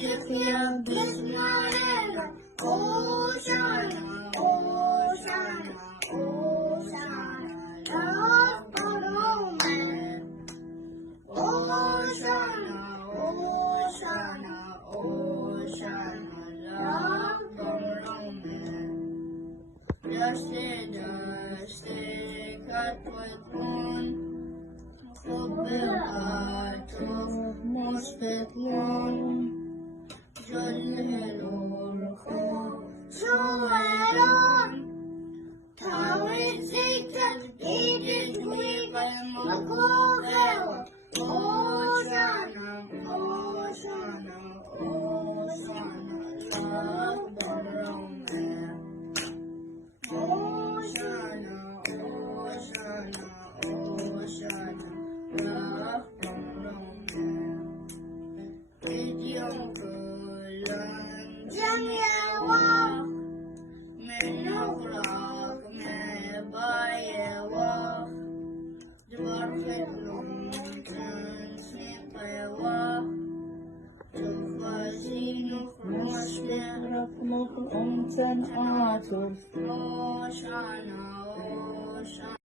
Adifia Bismarella, Hosanna, Hosanna, Hosanna, love for all men. Hosanna, Hosanna, Hosanna, love for all men. Dusty, cut with one, Khoberatov, Mosbet one, Jolelor, Joelon, Tawit Zitat, Edith, Weber, Mokovel, Hosanna, Hosanna, Hosanna, love for all men. Hosanna, Hosanna, Hosanna, love for all men. Gideon Kulan, Janyawa, Menograk, Mebayewa, Dwarfet Longton, Snipewa, Tufazino, Rosler, Â낳 Hosanna, Hosanna, Hosanna.